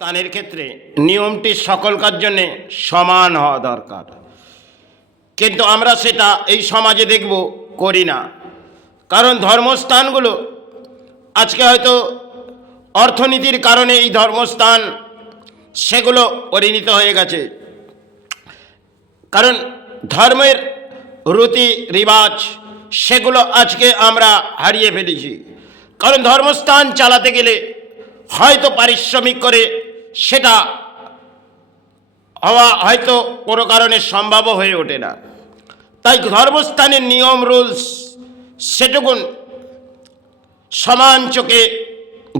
ধর্মস্থানের ক্ষেত্রে নিয়মটি সকলকার জন্যে সমান হওয়া দরকার, কিন্তু আমরা সেটা এই সমাজে দেখব করি না। কারণ ধর্মস্থানগুলো আজকে হয়তো অর্থনীতির কারণে এই ধর্মস্থান সেগুলো পরিণত হয়ে গেছে। কারণ ধর্মের রীতি রিবাজ সেগুলো আজকে আমরা হারিয়ে ফেলেছি। কারণ ধর্মস্থান চালাতে গেলে হয়তো পারিশ্রমিক করে সেটা হওয়া হয়তো কোনো কারণে সম্ভব হয়ে ওঠে না। তাই ধর্মস্থানের নিয়ম রুলস সেটুকুন সমান চোখে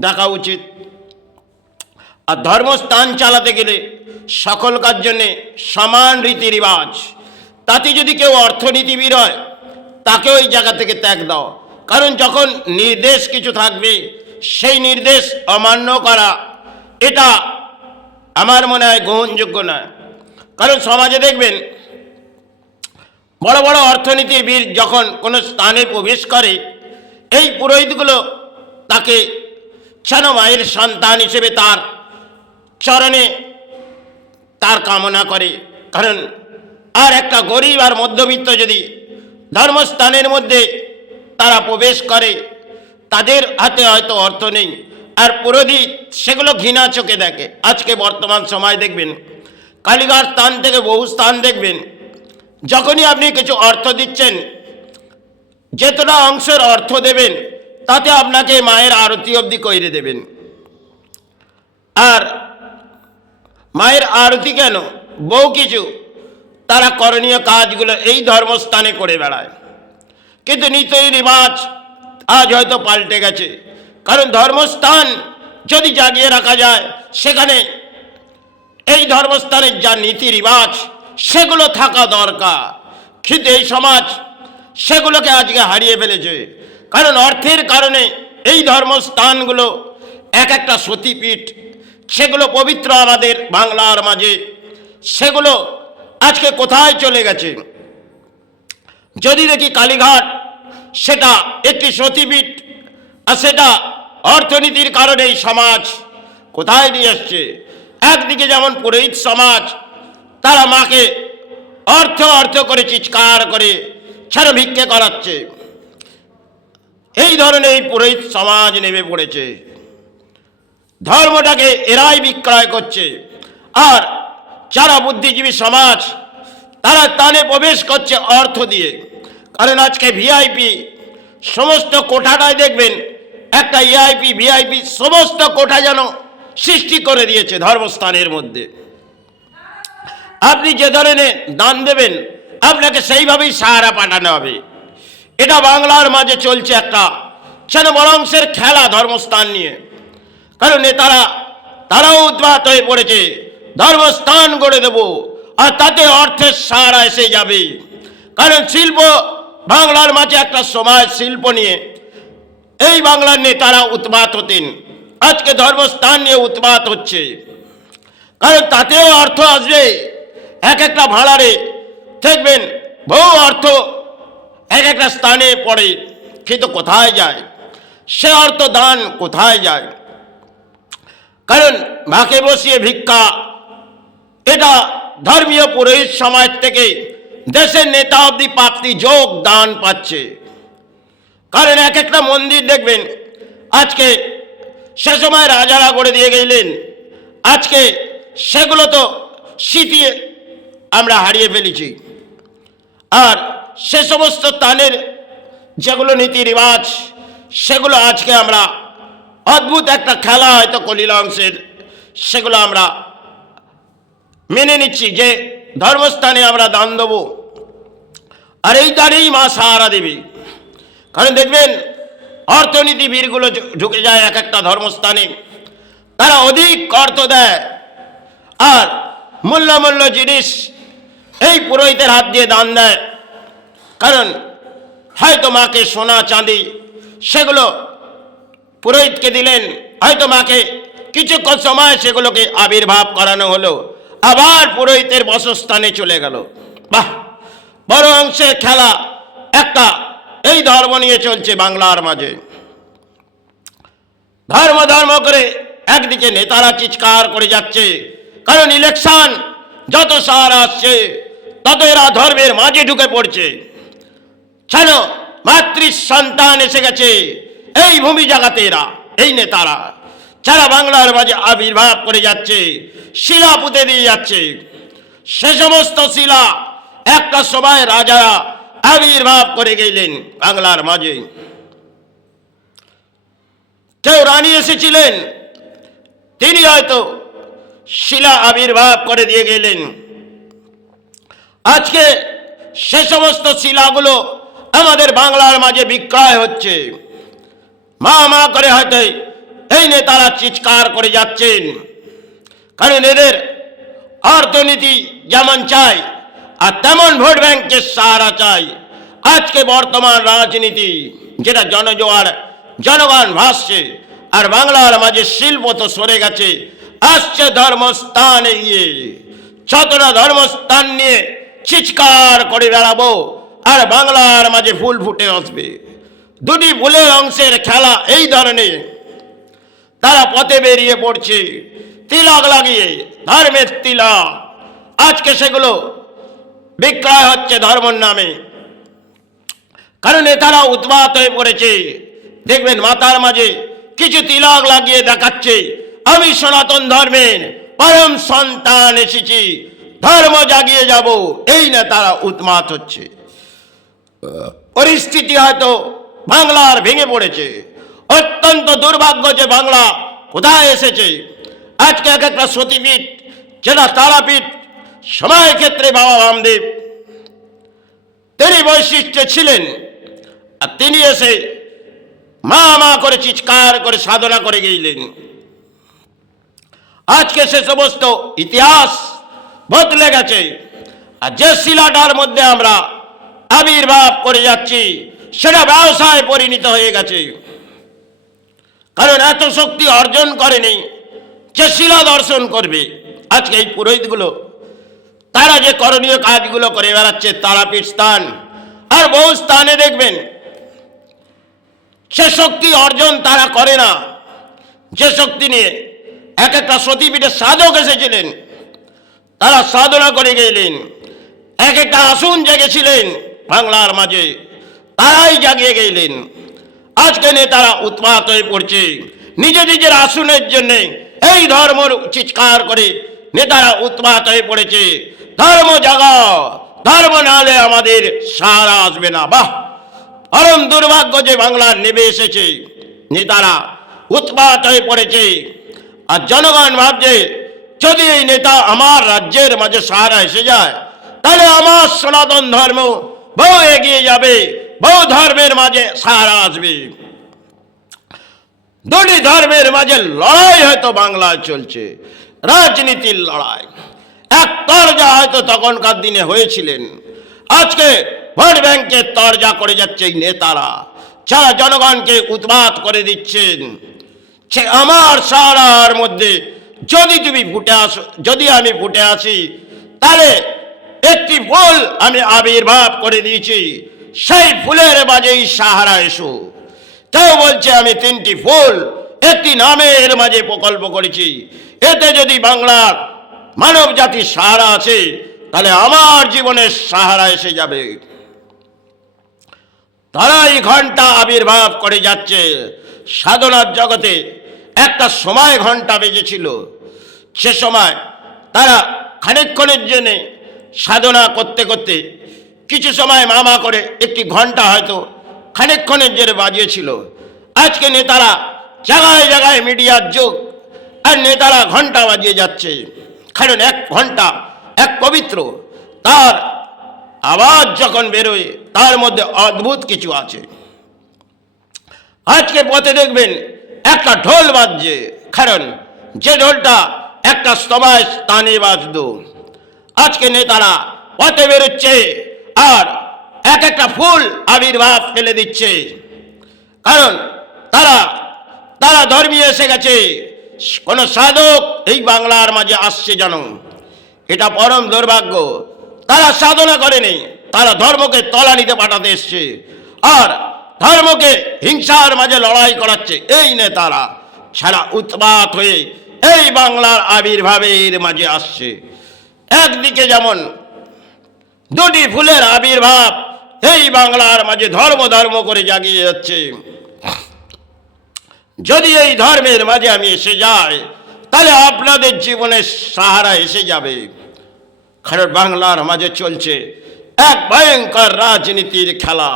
দেখা উচিত। আর ধর্মস্থান চালাতে গেলে সকলকার জন্যে সমান রীতি রিবাজ। তাতে যদি কেউ অর্থনীতিবিদ হয় তাকে ওই জায়গা থেকে ত্যাগ দাও। কারণ যখন নির্দেশ কিছু থাকবে সেই নির্দেশ অমান্য করা এটা আমার মনে হয় গ্রহণযোগ্য নয়। কারণ সমাজে দেখবেন বড় বড় অর্থনীতিবিদ যখন কোনো স্থানে প্রবেশ করে এই পুরোহিতগুলো তাকে যেন মায়ের সন্তান হিসেবে তার চরণে তার কামনা করে। কারণ আর একটা গরিব আর মধ্যবিত্ত যদি ধর্মস্থানের মধ্যে তারা প্রবেশ করে তাদের হাতে হয়তো অর্থ নেই, আর পুরোহিত সেগুলো ঘৃণা চোখে দেখে। আজকে বর্তমান সময় দেখবেন কালীঘাট স্থান থেকে বহু স্থান দেখবেন যখনই আপনি কিছু অর্থ দিচ্ছেন, যেতটা অংশের অর্থ দেবেন তাতে আপনাকে মায়ের আরতি অবধি কইরে দেবেন। আর মায়ের আরতি কেন, বহু কিছু তারা করণীয় কাজগুলো এই ধর্মস্থানে করে বেড়ায়। কিন্তু নীতি রিবাজ আজ হয়তো পাল্টে গেছে। কারণ ধর্মস্থান যদি জাগিয়ে রাখা যায় সেখানে এই ধর্মস্থানের যা নীতি রিবাজ সেগুলো থাকা দরকার। কিন্তু এই সমাজ সেগুলোকে আজকে হারিয়ে ফেলেছে। কারণ অর্থের কারণে এই ধর্মস্থানগুলো এক একটা সতীপীঠ সেগুলো পবিত্র আমাদের বাংলার মাঝে সেগুলো আজকে কোথায় চলে গেছে। যদি দেখি কালীঘাট সেটা একটি সতীপীঠ, আর সেটা অর্থনীতির কারণে এই সমাজ কোথায় নিয়ে আসছে। একদিকে যেমন পুরোহিত সমাজ তারা মাকে অর্থ অর্থ করে চিৎকার করে ছাড়া ভিক্ষে করাচ্ছে, এই ধরনের এই পুরোহিত সমাজ নেমে পড়েছে। ধর্মটাকে এরাই বিক্রয় করছে। আর যারা বুদ্ধিজীবী সমাজ তারা তানে প্রবেশ করছে অর্থ দিয়ে। কারণ আজকে ভিআইপি সমস্ত কোঠাটায় দেখবেন একটা ইআইপি ভিআইপি সমস্ত কোঠা যেন সৃষ্টি করে দিয়েছে ধর্মস্থানের মধ্যে। আপনি যে ধরনের দান দেবেন আপনাকে সেইভাবেই সাহারা পাঠানো হবে। এটা বাংলার মাঝে চলছে একটা যেন বড় অংশের খেলা ধর্মস্থান নিয়ে। কারণ নেতারা তারাও উদ্বাত হয়ে পড়েছে ধর্মস্থান গড়ে দেব, আর তাতে অর্থের সাহারা এসে যাবে। কারণ শিল্প বাংলার মাঝে একটা সময় শিল্প নিয়ে এই বাংলার নেতারা উৎপাত হতেন, আজকে ধর্মস্থান নিয়ে উৎপাত হচ্ছে। কারণ তাতেও অর্থ আসবে। এক একটা ভাড়ারে দেখবেন বহু অর্থ এক একটা স্থানে পড়ে, কিন্তু কোথায় যায় সে অর্থ দান কোথায় যায়? কারণ ভাকে বসিয়ে ভিক্ষা এটা ধর্মীয় পুরোহিত সমাজ থেকে দেশের নেতা অব্দি প্রাপ্তি যোগ দান পাচ্ছে। কারণ এক একটা মন্দির দেখবেন আজকে সে সময় রাজারা গড়ে দিয়ে গেলেন, আজকে সেগুলো তো স্মৃতি আমরা হারিয়ে ফেলেছি। আর সে সমস্ত স্থানের যেগুলো নীতি রিবাজ সেগুলো আজকে আমরা অদ্ভুত একটা খেলা হয়তো কলিল অংশের সেগুলো আমরা মেনে নিচ্ছি যে ধর্মস্থানে আমরা দান দেবো, আর এই দানেই মা সাহারা দেবে। কারণ দেখবেন অর্থনীতিবিদগুলো ঢুকে যায় এক একটা ধর্মস্থানে, তারা অধিক অর্থ দেয় আর মূল্য জিনিস এই পুরোহিতের হাত দিয়ে দান দেয়। কারণ হয়তো মাকে সোনা চাঁদি সেগুলো পুরোহিতকে দিলেন, হয়তো মাকে কিছুক্ষণ সময় সেগুলোকে আবির্ভাব করানো হলো, আবার পুরোহিতের বসস্থানে চলে গেল। বাহ, বড় অংশের খেলা একটা এই ধর্ম নিয়ে চলছে বাংলার মাঝে। ধর্ম করে একদিকে নেতারা চিৎকার করে যাচ্ছে, কারণ ইলেকশন যত সার আসছে তত এরা ধর্মের মাঝে ঢুকে পড়ছে। কেন? মাতৃ সন্তান এসে গেছে এই ভূমি জাগাতে এরা, এই নেতারা যারা বাংলার মাঝে আবির্ভাব করে যাচ্ছে, শিলা পুঁতে দিয়ে যাচ্ছে। সে সমস্ত শিলা একটা সময় রাজারা আবির্ভাব করে গেলেন বাংলার মাঝে। কেউ রানী এসেছিলেন, তিনি হয়তো শিলা আবির্ভাব করে দিয়ে গেলেন। আজকে সে সমস্ত শিলাগুলো আমাদের বাংলার মাঝে বিক্রয় হচ্ছে। মা মা করে হয়তো এই নেতারা চিৎকার করে যাচ্ছেন, কারণ এদের অর্থনীতি যেমন চাই আর তেমন ভোট ব্যাংকের সাহারা চাই। আজকে বর্তমান রাজনীতি যেটা জনজোয়ার, জনগণ ভাসছে, আর বাংলার মাঝে শিল্প তো সরে গেছে। আসছে ধর্মস্থান এগিয়ে, যতটা ধর্মস্থান নিয়ে চিৎকার করে বেড়াবো আর বাংলার মাঝে ফুল ফুটে আসবে। দুটি ফুলের অংশের খেলা এই ধরনের, তারা পথে বেরিয়ে পড়ছে তিলক লাগিয়ে, ধর্মের তিলক। আজকে সেগুলো বিক্রয় হচ্ছে ধর্মের নামে, কারণ তারা উৎপাত হয়ে পড়েছে। দেখবেন মাথার মাঝে কিছু তিলক লাগিয়ে দেখাচ্ছে, আমি সনাতন ধর্মের পরম সন্তান, এসেছি ধর্ম জাগিয়ে যাব। এই না তারা উন্মাদ হচ্ছে। পরিস্থিতি হয়তো বাংলার ভেঙে পড়েছে। অত্যন্ত দুর্ভাগ্য যে বাংলা কোথায় এসেছে। আজকে এক একটা সতীপীঠ, যেটা তারাপীঠ, সময় ক্ষেত্রে বাবা বামদেব তিনি বৈশিষ্ট্য ছিলেন, আর তিনি এসে মা মা করে চিৎকার করে সাধনা করে গেলেন। আজকে সে সমস্ত ইতিহাস বদলে গেছে, আর যে শিলাটার মধ্যে আমরা আবির্ভাব করে যাচ্ছি সেটা ব্যবসায় পরিণত হয়ে গেছে। কারণ এত শক্তি অর্জন করেনি যে শিলা দর্শন করবে। আজকে এই পুরোহিতগুলো তারা যে করণীয় কাজগুলো করে বেড়াচ্ছে, তারাপীঠ স্থান আর বহু স্থানে দেখবেন সে শক্তি অর্জন তারা করে না। যে শক্তি নিয়ে এক একটা সতীপীঠের সাধক এসেছিলেন, তারা সাধনা করে গেলেন। এক একটা আসন জেগেছিলেন বাংলার মাঝে, তারাই জাগিয়ে গেলেন। আজকে নেতারা উৎপাত হয়ে পড়ছে নিজে নিজের আসনের জন্য। এই ধর্ম চিৎকার করে নেতারা উৎপাত হয়ে পড়েছে, ধর্ম জাগাও, ধর্ম নালে আমাদের সাহারা আসবে না। বাহ, পরম দুর্ভাগ্য যে বাংলার নেমে এসেছে। নেতারা উৎপাত হয়ে পড়েছে, আর জনগণ ভাবছে যদি এই নেতা আমার রাজ্যের মাঝে সাহারা এসে যায়, তাহলে আমার সনাতন ধর্ম বহু এগিয়ে যাবে, বহু ধর্মের মাঝে সাহারা আসবে। দুটি ধর্মের মাঝে লড়াই হয়তো বাংলায় চলছে, রাজনীতির লড়াই। এক তরজা হয়তো তখনকার দিনে হয়েছিলেন, আজকে ভোট ব্যাংকের তরজা করে যাচ্ছে এই নেতারা, যারা জনগণকে উৎপাত করে দিচ্ছেন। সে আমার সাহারার মধ্যে যদি তুমি ফুটে আসো, যদি আমি ফুটে আসি, তাহলে একটি ফুল আমি আবির্ভাব করে দিয়েছি, সেই ফুলের মাঝেই সাহারা এসো। কেউ বলছে আমি 3টি ফুল একটি নামের মাঝে প্রকল্প করেছি, এতে যদি বাংলার মানব জাতির সাহারা আছে, তাহলে আমার জীবনের সাহারা এসে যাবে। তারাই ঘন্টা আবির্ভাব করে যাচ্ছে। সাধনার জগতে একটা সময় ঘন্টা বেজেছিল, সে সময় তারা খানিকক্ষণের জন্যে সাধনা করতে করতে কিছু সময় মামা করে একটি ঘন্টা হয়তো খানিকক্ষণের জন্য বাজিয়েছিল। আজকে নেতারা জায়গায় জায়গায় মিডিয়ার যুগ, আর নেতারা ঘন্টা বাজিয়ে যাচ্ছে। কারণ এক ঘন্টা এক পবিত্র, তার আওয়াজ যখন বেরোয় তার মধ্যে অদ্ভুত কিছু আছে। আজকে পথে দেখবেন একটা ঢোল বাজছে, কারণ যে ঢোলটা একটা সময় স্থানে বাজত। আজকে নেতারা পথে বেরোচ্ছে আর এক একটা ফুল আবির্ভাব ফেলে দিচ্ছে, কারণ তারা তারা ধর্মীয় এসে গেছে। কোন সাধক এই বাংলার মাঝে আসছে যেন, এটা পরম দুর্ভাগ্য। তারা সাধনা করেনি, তারা ধর্মকে তলানিতে পাঠাতে এসছে আর ধর্মকে হিংসার মাঝে লড়াই করাচ্ছে এই নেতারা। সারা উৎপাত হয়ে এই বাংলার আবির্ভাবের মাঝে আসছে। একদিকে যেমন দুটি ফুলের আবির্ভাব এই বাংলার মাঝে ধর্ম ধর্ম করে জাগিয়ে যাচ্ছে। যদি এই ধর্মের মাঝে আমি এসে যাই তাহলে আপনাদের জীবনের সাহারা এসে যাবে। কারণ বাংলার মাঝে চলছে এক ভয়ঙ্কর রাজনীতির খেলা।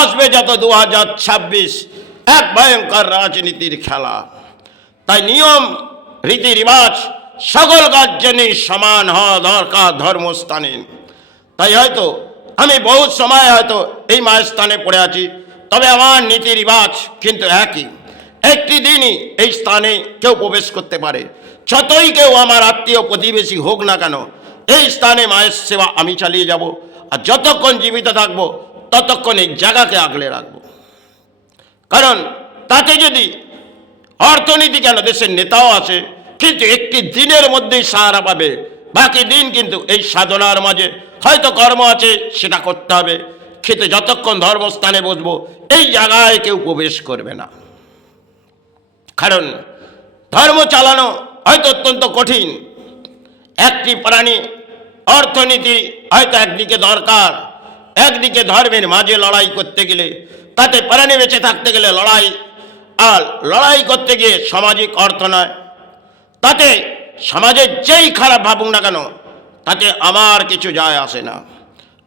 আসবে যত 2026 এক ভয়ঙ্কর রাজনীতির খেলা। তাই নিয়ম রীতি রিবাজ সকল জন্যই সমান হওয়া দরকার ধর্মস্থানে। তাই হয়তো আমি বহু সময় হয়তো এই মায়ের স্থানে পড়ে আছি, তবে আমার নীতি রিবাজ কিন্তু একই। একটি দিনই এই স্থানে কেউ প্রবেশ করতে পারে, যতই কেউ আমার আত্মীয় প্রতিবেশী হোক না কেন, এই স্থানে মায়ের সেবা আমি চালিয়ে যাব। আর যতক্ষণ জীবিত থাকবো ততক্ষণ এই জায়গাকে আগলে রাখবো। কারণ তাতে যদি অর্থনীতি কেন, দেশের নেতাও আছে, কিন্তু একটি দিনের মধ্যেই সাহারা পাবে। বাকি দিন কিন্তু এই সাধনার মাঝে হয়তো কর্ম আছে, সেটা করতে হবে। কিন্তু যতক্ষণ ধর্মস্থানে বসবো এই জায়গায় কেউ প্রবেশ করবে না। কারণ ধর্ম চালানো হয়তো অত্যন্ত কঠিন। একটি প্রাণী অর্থনীতি হয়তো একদিকে দরকার, একদিকে ধর্মের মাঝে লড়াই করতে গেলে, তাতে প্রাণী বেঁচে থাকতে গেলে লড়াই, আর লড়াই করতে গিয়ে সামাজিক অর্থ নয়, তাতে সমাজের যেই খারাপ ভাবুক না কেন তাতে আমার কিছু যায় আসে না।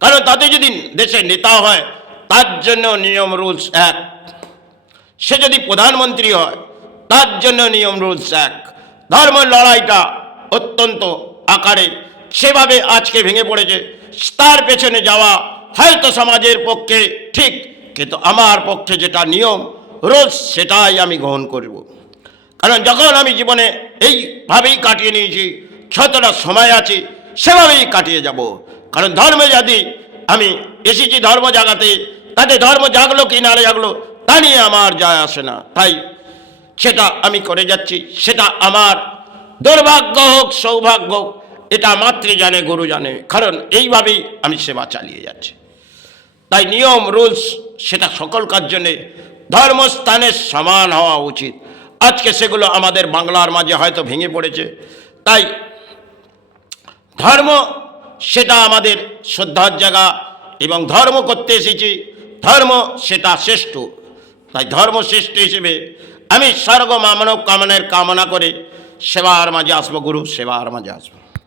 কারণ তাতে যদি দেশের নেতা হয় তার জন্য নিয়ম রুলস এক, সে যদি প্রধানমন্ত্রী হয় তার জন্য নিয়ম রুলস এক। ধর্ম লড়াইটা অত্যন্ত আকারে সেভাবে আজকে ভেঙে পড়েছে। তার পেছনে যাওয়া হয়তো সমাজের পক্ষে ঠিক, কিন্তু আমার পক্ষে যেটা নিয়ম রোজ সেটাই আমি গ্রহণ করব। কারণ যখন আমি জীবনে এইভাবেই কাটিয়ে নিয়েছি, যতটা সময় আছে সেভাবেই কাটিয়ে যাব। কারণ ধর্মে যদি আমি এসেছি ধর্ম জাগাতে, তাতে ধর্ম জাগলো কি না জাগলো তা নিয়ে আমার যায় আসে না। তাই সেটা আমি করে যাচ্ছি, সেটা আমার দুর্ভাগ্য হোক সৌভাগ্য হোক, এটা মাতৃ জানে গুরু জানে। কারণ এইভাবেই আমি সেবা চালিয়ে যাচ্ছি। তাই নিয়ম রুলস সেটা সকলকার জন্যে ধর্মস্থানের সমান হওয়া উচিত। আজকে সেগুলো আমাদের বাংলার মাঝে হয়তো ভেঙে পড়েছে। তাই ধর্ম সেটা আমাদের শ্রদ্ধার জায়গা, এবং ধর্ম করতে এসেছি, ধর্ম সেটা শ্রেষ্ঠ। তাই ধর্ম শ্রেষ্ঠ হিসেবে আমি স্বর্গ মানব কামনার কামনা করে সেবার মাঝে আসবো, গুরু সেবার মাঝে আসবো।